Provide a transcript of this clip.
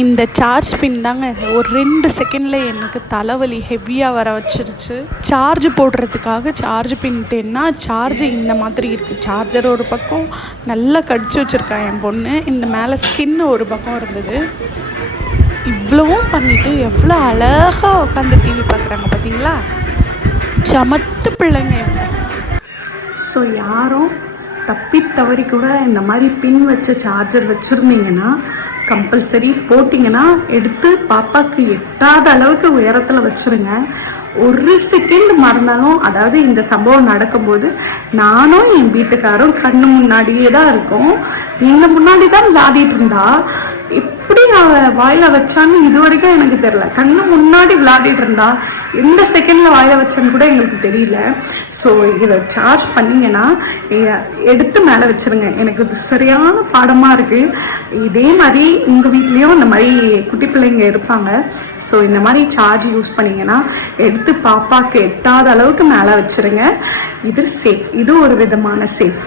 இந்த சார்ஜ் பின் தாங்க ஒரு 2 செகண்டில் எனக்கு தலைவலி ஹெவியாக வர வச்சிருச்சு. சார்ஜ் போடுறதுக்காக சார்ஜ் பின் தேன்னா சார்ஜ் இந்த மாதிரி இருக்குது. சார்ஜர் ஒரு பக்கம் நல்லா கடிச்சு வச்சுருக்கா என் பொண்ணு. இந்த மேலே ஸ்கின் ஒரு பக்கம் இருந்தது. இவ்வளவும் பண்ணிவிட்டு எவ்வளோ அழகாக உட்காந்து டிவி பார்க்குறாங்க பார்த்தீங்களா? சமத்து பிள்ளைங்க இவங்க. ஸோ யாரும் தப்பி தவறி கூட இந்த மாதிரி பின் வச்ச சார்ஜர் வச்சுருந்தீங்கன்னா கம்பல்சரி போட்டிங்கன்னா எடுத்து பாப்பாவுக்கு எட்டாத அளவுக்கு உயரத்தில் வச்சுருங்க. ஒரு செகண்ட் மறந்தாலும், அதாவது இந்த சம்பவம் நடக்கும்போது நானும் என் வீட்டுக்காரும் கண்ணு முன்னாடியே தான் இருக்கோம். எங்கள் முன்னாடி தான் விளையாடிட்டு இருந்தா. எப்படி அவள் வாயில வச்சான்னு இது வரைக்கும் எனக்கு தெரியல. கண்ணு முன்னாடி விளையாடிட்டு இருந்தா, எந்த செகண்டில் வாயில வச்சேன்னு கூட எங்களுக்கு தெரியல. ஸோ இதை சார்ஜ் பண்ணிங்கன்னா எடுத்து மேலே வச்சுருங்க. எனக்கு இது சரியான பாடமாக இருக்குது. இதே மாதிரி உங்கள் வீட்லேயும் இந்த மாதிரி குட்டி பிள்ளைங்க இருப்பாங்க. ஸோ இந்த மாதிரி சார்ஜ் யூஸ் பண்ணிங்கன்னா எடுத்து பாப்பாவுக்கு எட்டாத அளவுக்கு மேலே வச்சுருங்க. இது சேஃப். இது ஒரு விதமான சேஃப்.